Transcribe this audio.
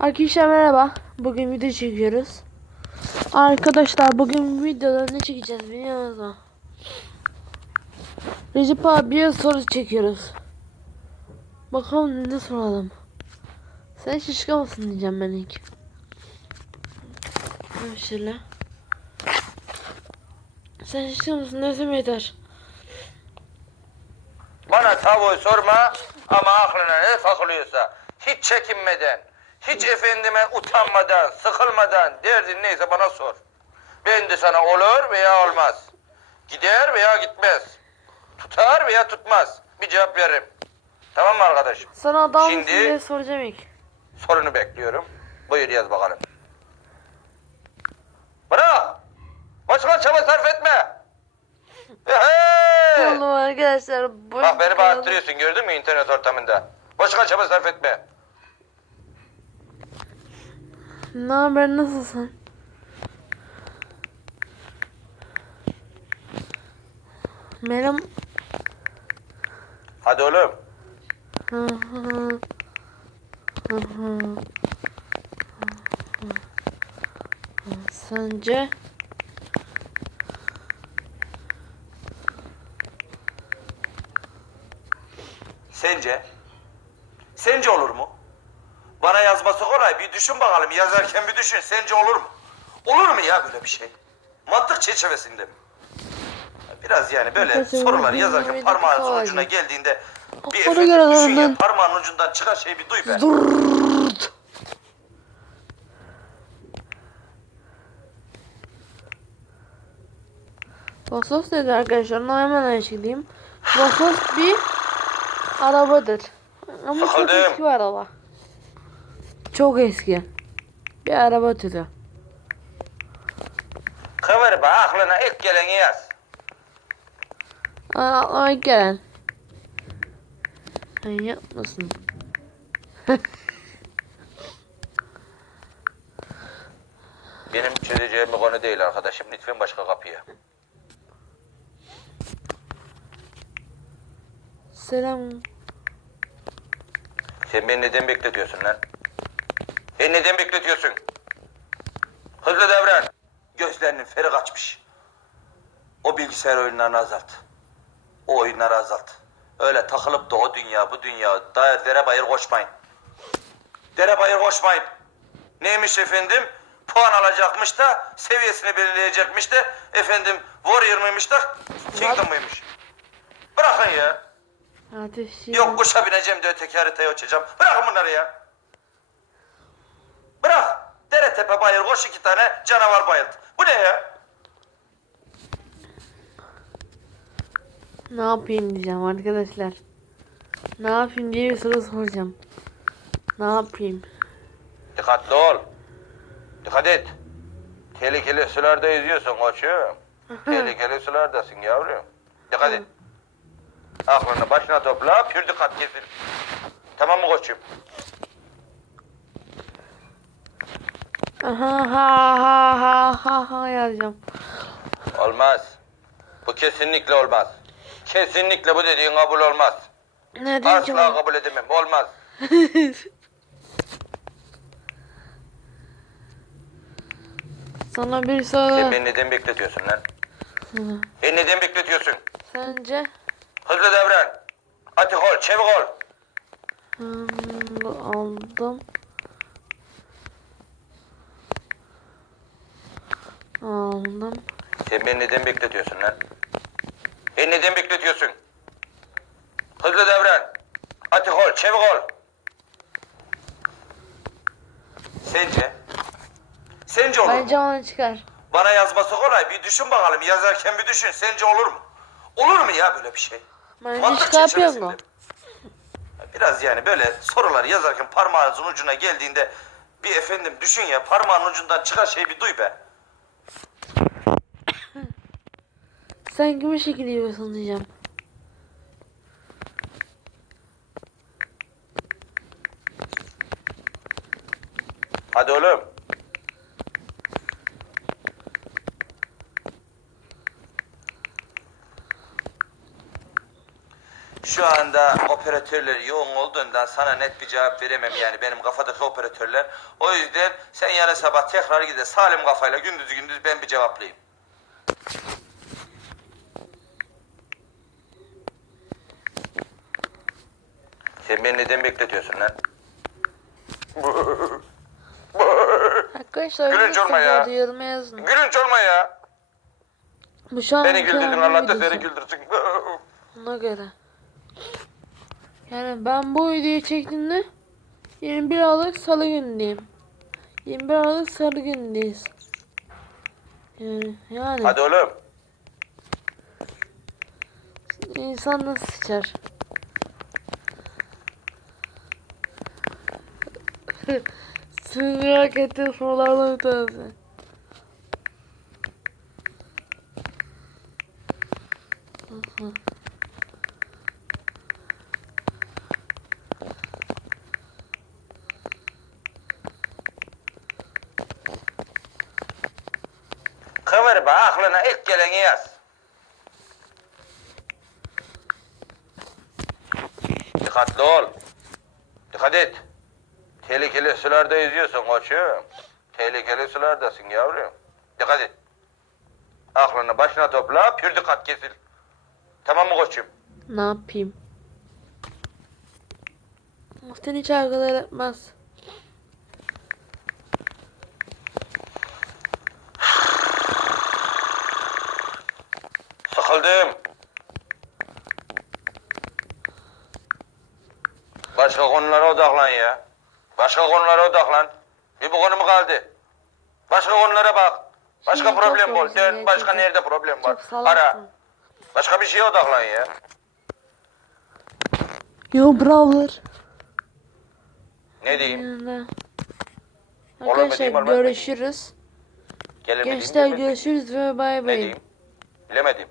Arkadaşlar merhaba. Bugün video çekiyoruz. Arkadaşlar bugün videoda ne çekeceğiz biliyor musunuz? Recep abiye soru çekiyoruz. Bakalım ne soralım. Sen şişko musun diyeceğim ben ilk. Şöyle. Sen şişko musun desem yeter. Bana tavuğu sorma ama aklına ne takılıyorsa hiç çekinmeden, hiç efendime utanmadan, sıkılmadan derdin neyse bana sor. Ben de sana olur veya olmaz. Gider veya gitmez. Tutar veya tutmaz. Bir cevap veririm. Tamam mı arkadaşım? Sana adam Şimdi- diye soracağım ilk. Sorunu bekliyorum. Buyur yaz bakalım. Bırak! Başka çaba sarf etme! Ehe! Oğlum arkadaşlar. bu- Bak beni bağırttırıyorsun gördün mü internet ortamında? Boşuna çaba sarf etme. Ne haber nasılsın? Benim Hadi oğlum. Hı hı. Hı hı. Sence Sence? Sence olur mu? Bana yazması kolay. Bir düşün bakalım. Yazarken bir düşün. Sence olur mu? Olur mu ya böyle bir şey? Mantık çerçevesinde mi? Biraz yani böyle Arkadaşlar, sorular bu yazarken videoyu parmağınızın ucuna geldiğinde bir Ona efendim göre düşün ya lan. parmağın ucundan çıkan şeyi bir duy be. Arkadaşlar? Hemen açıklayayım. Vasos bir arabadır. Ama çok Sıkıldım. eski bir araba. Çok eski. Bir araba türü. Kıvır be aklına ilk geleni yaz. Aa, aklıma ilk gelen. Sen yapmasın. Benim çözeceğim bir konu değil arkadaşım. Lütfen başka kapıya. Selam. Sen beni neden bekletiyorsun lan? Beni neden bekletiyorsun? Hızlı davran. Gözlerinin feri kaçmış. O bilgisayar oyunlarını azalt. O oyunları azalt. Öyle takılıp da o dünya bu dünya da dere bayır koşmayın. Dere bayır koşmayın. Neymiş efendim? Puan alacakmış da seviyesini belirleyecekmiş de efendim Warrior mıymış da Kingdom mıymış? Bırakın ya. Ateşi. Yok kuşa bineceğim de öteki haritaya uçacağım. Bırakın bunları ya. Bırak. Dere tepe bayır koş iki tane canavar bayılt. Bu ne ya? Ne yapayım diyeceğim arkadaşlar. Ne yapayım diye bir soru soracağım. Ne yapayım? Dikkatli ol. Dikkat et. Tehlikeli sularda yüzüyorsun koçum. Tehlikeli sulardasın yavrum. Dikkat et. Aklını başına topla, pür dikkat kesin. Tamam mı koçum? Aha ha ha ha ha ha yazacağım. Olmaz. Bu kesinlikle olmaz. Kesinlikle bu dediğin kabul olmaz. Ne diyeceğim? Asla kabul edemem. Olmaz. Sana bir Sen soru. beni neden bekletiyorsun lan? Beni neden bekletiyorsun? Sence Hızlı davran. Atik ol, çevik ol. hmm, aldım. Aldım. Sen beni neden bekletiyorsun lan? Beni neden bekletiyorsun? Hızlı davran. Atik ol, çevik ol. Sence? Sence olur mu? Bence onu çıkar. Bana yazması kolay. Bir düşün bakalım. Yazarken bir düşün. Sence olur mu? Olur mu ya böyle bir şey? Bence Mantık çıkar çerçevesinde. piyango. Biraz yani böyle sorular yazarken parmağınızın ucuna geldiğinde bir efendim düşün ya parmağın ucundan çıkan şeyi bir duy be. Sen kimi şekil yiyorsun diyeceğim. Hadi oğlum. Şu anda operatörler yoğun olduğundan sana net bir cevap veremem yani benim kafadaki operatörler. O yüzden sen yarın sabah tekrar gide salim kafayla gündüz gündüz ben bir cevaplayayım. Sen beni neden bekletiyorsun lan? Arkadaşlar Gülünç olma ya. yazın. Gülünç olma ya. Bu şu an Beni güldürdün Allah da seni güldürsün. Ona göre. Yani ben bu videoyu çektiğimde 21 Aralık Salı günündeyim. 21 Aralık Salı günündeyiz. Yani, yani Hadi oğlum. insan nasıl sıçar? Sizin merak ettiğiniz sorulardan bir tanesi. Kıvır be aklına ilk geleni yaz. Dikkatli ol. Dikkat et. Tehlikeli sularda yüzüyorsun koçum. Tehlikeli sulardasın yavrum. Dikkat et. Aklını başına topla, pür dikkat kesil. Tamam mı koçum? Ne yapayım? Muhtemelen hiç algılar etmez. Sıkıldım. Başka konulara odaklan ya. Başka konulara odaklan. Bir bu konu mu kaldı? Başka konulara bak. Başka Şimdi problem çok bul. Dön. Başka gerçekten. nerede problem var? Ara. Başka bir şeye odaklan ya. Yo brawler. Ne diyeyim? Yani. Arkadaşlar diyeyim, görüşürüz. Gelemedim. Gençler görüşürüz ve bay Ne bay. diyeyim? Bilemedim.